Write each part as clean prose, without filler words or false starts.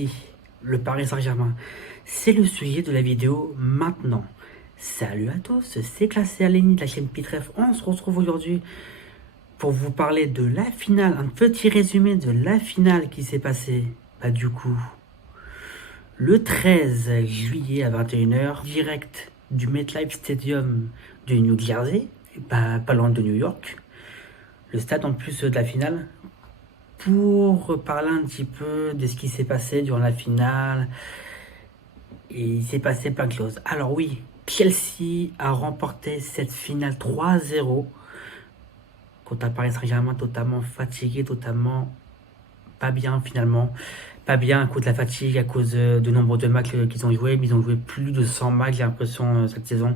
Chelsea, le Paris Saint-Germain. C'est le sujet de la vidéo maintenant. Salut à tous, c'est Classé Aléni de la chaîne Pitref. On se retrouve aujourd'hui pour vous parler de la finale, un petit résumé de la finale qui s'est passée. Du coup, le 13 juillet à 21h, direct du MetLife Stadium de New Jersey, pas loin de New York. Le stade en plus de la finale, pour parler un petit peu de ce qui s'est passé durant la finale. Et il s'est passé plein de choses. Alors oui, Chelsea a remporté cette finale 3-0 contre un Paris Saint-Germain totalement fatigué, totalement pas bien finalement. Pas bien à cause de la fatigue, à cause du nombre de matchs qu'ils ont joué. Mais ils ont joué plus de 100 matchs, j'ai l'impression, cette saison.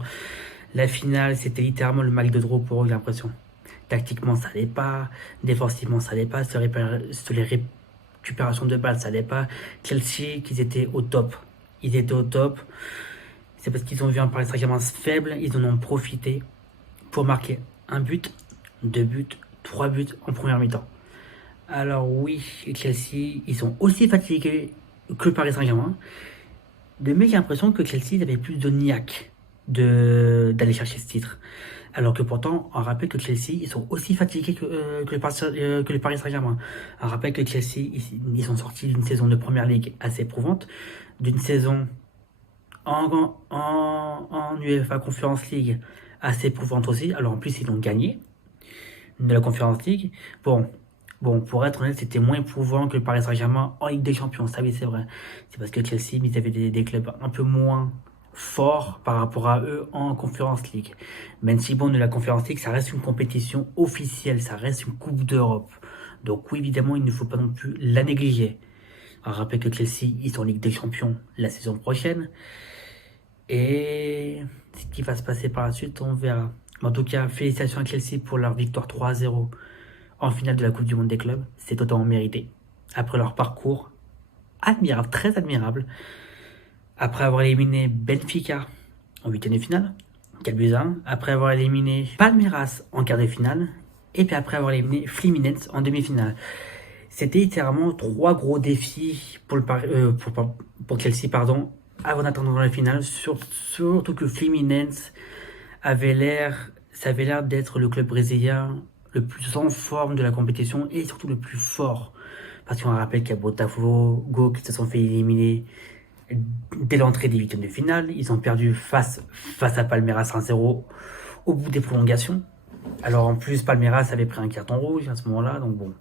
La finale, c'était littéralement le match de draw pour eux, j'ai l'impression. Tactiquement, ça allait pas. Défensivement, ça allait pas. Sur les récupérations de balles, ça allait pas. Chelsea, qu'ils étaient au top. Ils étaient au top. C'est parce qu'ils ont vu un Paris Saint-Germain faible. Ils en ont profité pour marquer un but, 2 buts, 3 buts en première mi-temps. Alors oui, Chelsea, ils sont aussi fatigués que le Paris Saint-Germain. Mais j'ai l'impression que Chelsea avait plus de niaque d'aller chercher ce titre. Alors que pourtant, on rappelle que Chelsea, ils sont aussi fatigués que le Paris Saint-Germain. On rappelle que Chelsea, ils sont sortis d'une saison de Première Ligue assez éprouvante, d'une saison en UEFA Conference League assez éprouvante aussi. Alors en plus, ils ont gagné de la Conference League. Bon, pour être honnête, c'était moins éprouvant que le Paris Saint-Germain en Ligue des Champions. Ça, oui, c'est vrai. C'est parce que Chelsea, ils avaient des clubs un peu moins forts par rapport à eux en Conference League. Même si, bon, de la Conference League, ça reste une compétition officielle. Ça reste une Coupe d'Europe. Donc, oui, évidemment, il ne faut pas non plus la négliger. On rappelle que Chelsea, ils sont en Ligue des Champions la saison prochaine. Et ce qui va se passer par la suite, on verra. En tout cas, félicitations à Chelsea pour leur victoire 3-0 en finale de la Coupe du Monde des clubs. C'est totalement mérité. Après leur parcours admirable, très admirable. Après avoir éliminé Benfica en huitième de finale, 4-1. Après avoir éliminé Palmeiras en quart de finale. Et puis après avoir éliminé Fluminense en demi-finale. C'était littéralement 3 gros défis pour Chelsea, pardon, avant d'atteindre la finale. Surtout que Fluminense ça avait l'air d'être le club brésilien le plus en forme de la compétition et surtout le plus fort. Parce qu'on rappelle qu'il y a Botafogo qui se sont fait éliminer dès l'entrée des huitièmes de finale. Ils ont perdu face à Palmeiras 1-0 au bout des prolongations. Alors en plus, Palmeiras avait pris un carton rouge à ce moment-là, donc bon,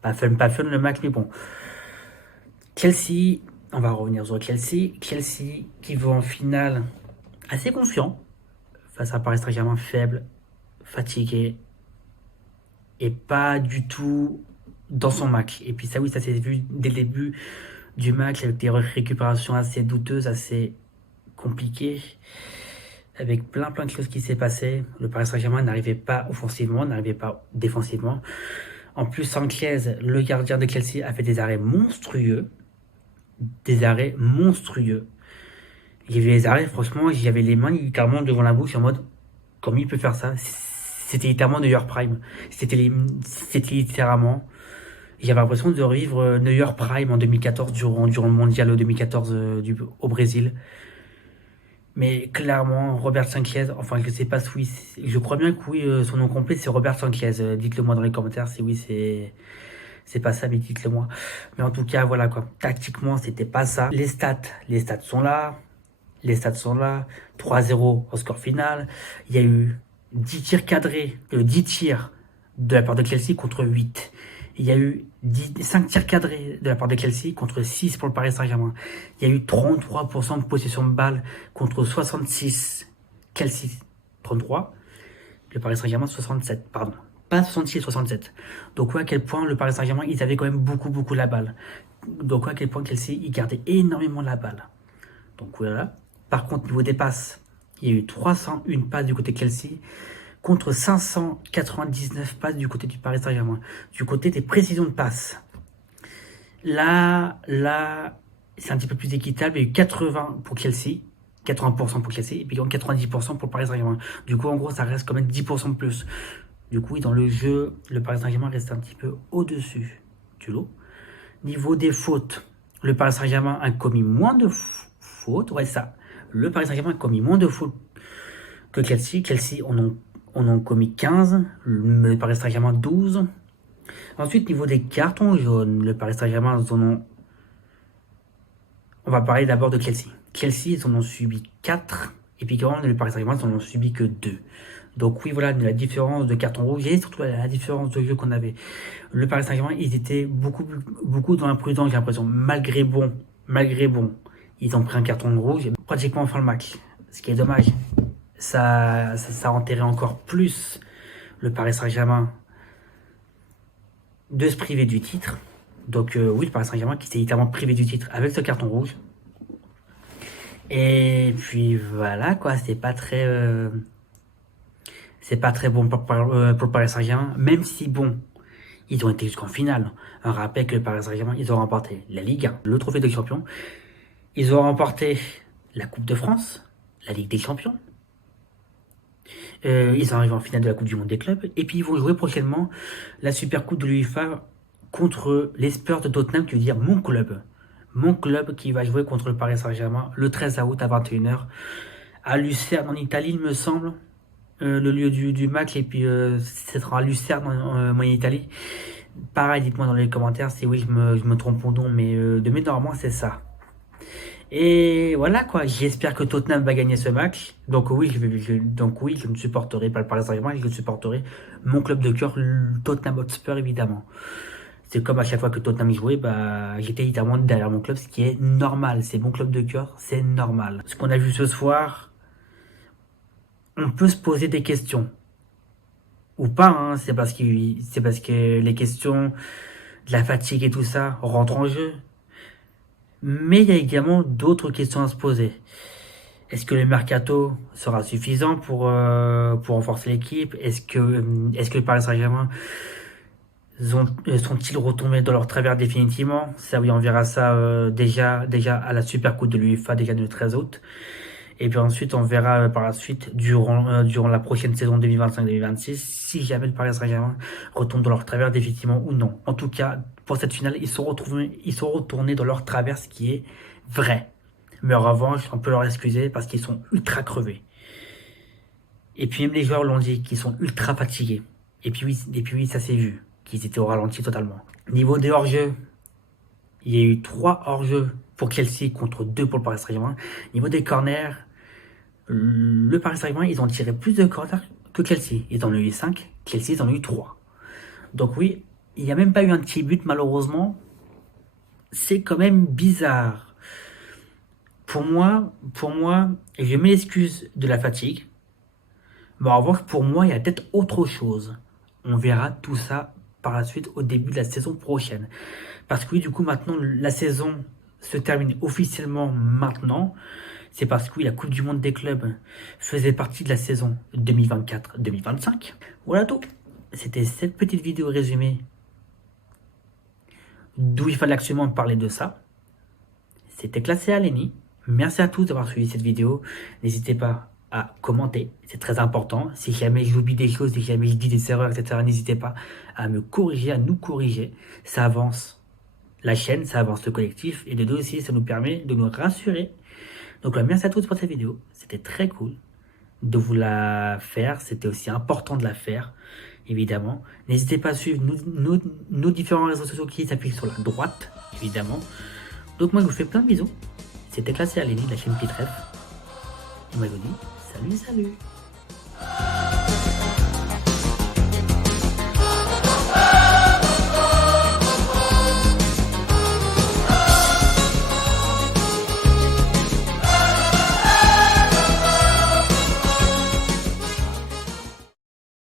pas fun le match, mais bon. Chelsea, on va revenir sur Chelsea. Chelsea qui va en finale assez confiant face à Paris Saint-Germain faible, fatigué et pas du tout dans son match. Et puis ça, oui, ça s'est vu dès le début du match avec des récupérations assez douteuses, assez compliquées, avec plein de choses qui s'est passé. Le Paris Saint-Germain n'arrivait pas offensivement, n'arrivait pas défensivement. En plus, Sanchez, le gardien de Chelsea, a fait des arrêts monstrueux. Des arrêts monstrueux. Il y avait les arrêts, franchement, j'avais les mains littéralement devant la bouche en mode, comment il peut faire ça? C'était littéralement Neuer Prime. C'était littéralement, j'avais l'impression de revivre Neuer Prime en 2014 durant le mondial 2014 au Brésil. Mais clairement, Robert Sanchez, enfin je sais pas si oui, je crois bien que oui, son nom complet c'est Robert Sanchez. Dites-le moi dans les commentaires si oui c'est pas ça, mais dites-le moi. Mais en tout cas, voilà quoi. Tactiquement, c'était pas ça. Les stats sont là. Les stats sont là. 3-0 au score final. Il y a eu 10 tirs cadrés, 10 tirs de la part de Chelsea contre 8. Il y a eu 5 tirs cadrés de la part de Chelsea contre 6 pour le Paris Saint-Germain. Il y a eu 33% de possession de balle contre 66. Chelsea, 33. Le Paris Saint-Germain, 67, pardon. Pas 66, 67. Donc, à quel point le Paris Saint-Germain, ils avaient quand même beaucoup la balle. Donc, à quel point Chelsea, ils gardaient énormément la balle. Donc, voilà. Par contre, niveau des passes, il y a eu 301 passes du côté de Chelsea contre 599 passes du côté du Paris Saint-Germain. Du côté des précisions de passes. Là, c'est un petit peu plus équitable. Il y a eu 80 pour Chelsea. 80% pour Chelsea et puis 90% pour le Paris Saint-Germain. Du coup, en gros, ça reste quand même 10% de plus. Du coup, dans le jeu, le Paris Saint-Germain reste un petit peu au-dessus du lot. Niveau des fautes, le Paris Saint-Germain a commis moins de fautes. Ouais, ça. Le Paris Saint-Germain a commis moins de fautes que Chelsea. Chelsea en ont commis 15. Le Paris Saint-Germain 12. Ensuite, niveau des cartons jaunes, le Paris Saint-Germain en ont... On va parler d'abord de Chelsea. Chelsea, ils en ont subi 4. Et puis quand même, le Paris Saint-Germain, ils en ont subi que 2. Donc oui, voilà la différence de carton rouge et surtout la différence de jeu qu'on avait. Le Paris Saint-Germain, ils étaient beaucoup dans l'imprudence, j'ai l'impression. Malgré bon, ils ont pris un carton rouge pratiquement en fin de match. Ce qui est dommage. Ça enterrait encore plus le Paris Saint-Germain de se priver du titre. Donc oui, le Paris Saint-Germain qui s'est littéralement privé du titre avec ce carton rouge. Et puis voilà quoi, c'est pas très bon pour le Paris Saint-Germain, même si bon, ils ont été jusqu'en finale. Un rappel que le Paris Saint-Germain, ils ont remporté la Ligue 1, le trophée de champion. Ils ont remporté la Coupe de France, la Ligue des Champions. Ils arrivent en finale de la Coupe du Monde des clubs. Et puis ils vont jouer prochainement la Super Coupe de l'UEFA contre les Spurs de Tottenham, qui veut dire mon club. Mon club qui va jouer contre le Paris Saint-Germain le 13 août à 21h à Lucerne en Italie, il me semble. Le lieu du match, et puis ce sera à Lucerne en Italie. Pareil, dites-moi dans les commentaires si oui je me trompe ou non, mais de mémoire c'est ça. Et voilà quoi, j'espère que Tottenham va gagner ce match. Donc oui, je ne supporterai pas le Paris Saint-Germain, je supporterai mon club de cœur, le Tottenham Hotspur évidemment. C'est comme à chaque fois que Tottenham jouait, j'étais littéralement derrière mon club, ce qui est normal. C'est mon club de cœur, c'est normal. Ce qu'on a vu ce soir, on peut se poser des questions. Ou pas, hein, c'est parce que les questions de la fatigue et tout ça rentrent en jeu. Mais il y a également d'autres questions à se poser. Est-ce que le mercato sera suffisant pour renforcer l'équipe? Est-ce que le Paris Saint-Germain sont-ils retombés dans leur travers définitivement? Ça oui, on verra ça déjà à la Super Coupe de l'UEFA, déjà le 13 août. Et puis ensuite, on verra par la suite, durant la prochaine saison 2025-2026, si jamais le Paris Saint-Germain retombe dans leur travers définitivement ou non. En tout cas, pour cette finale, ils sont retournés dans leur travers, ce qui est vrai. Mais en revanche, on peut leur excuser parce qu'ils sont ultra crevés. Et puis même les joueurs l'ont dit, qu'ils sont ultra fatigués. Et puis oui, ça s'est vu, qu'ils étaient au ralenti totalement. Niveau des hors-jeux, il y a eu 3 hors-jeux pour Chelsea contre 2 pour le Paris Saint-Germain. Niveau des corners, le Paris Saint-Germain, ils ont tiré plus de corners que Chelsea. Ils en ont eu 5, Chelsea, ils en ont eu 3. Donc oui, il n'y a même pas eu un petit but malheureusement. C'est quand même bizarre. Pour moi, je m'excuse de la fatigue. Mais en revanche, pour moi, il y a peut-être autre chose. On verra tout ça par la suite au début de la saison prochaine. Parce que oui, du coup, maintenant, la saison se termine officiellement maintenant. C'est parce que oui, la Coupe du Monde des clubs faisait partie de la saison 2024-2025. Voilà tout. C'était cette petite vidéo résumée d'où il fallait absolument parler de ça. C'était Classé Aleni. Merci à tous d'avoir suivi cette vidéo. N'hésitez pas à commenter, c'est très important. Si jamais j'oublie des choses, si jamais je dis des erreurs, etc., n'hésitez pas à me corriger, à nous corriger. Ça avance la chaîne, ça avance le collectif, et de deux aussi, ça nous permet de nous rassurer. Donc merci à tous pour cette vidéo, c'était très cool de vous la faire, c'était aussi important de la faire, évidemment. N'hésitez pas à suivre nos différents réseaux sociaux qui s'appuient sur la droite, évidemment. Donc moi je vous fais plein de bisous, c'était Classé Aleni de la chaîne Pitref. Et moi je vous dis salut.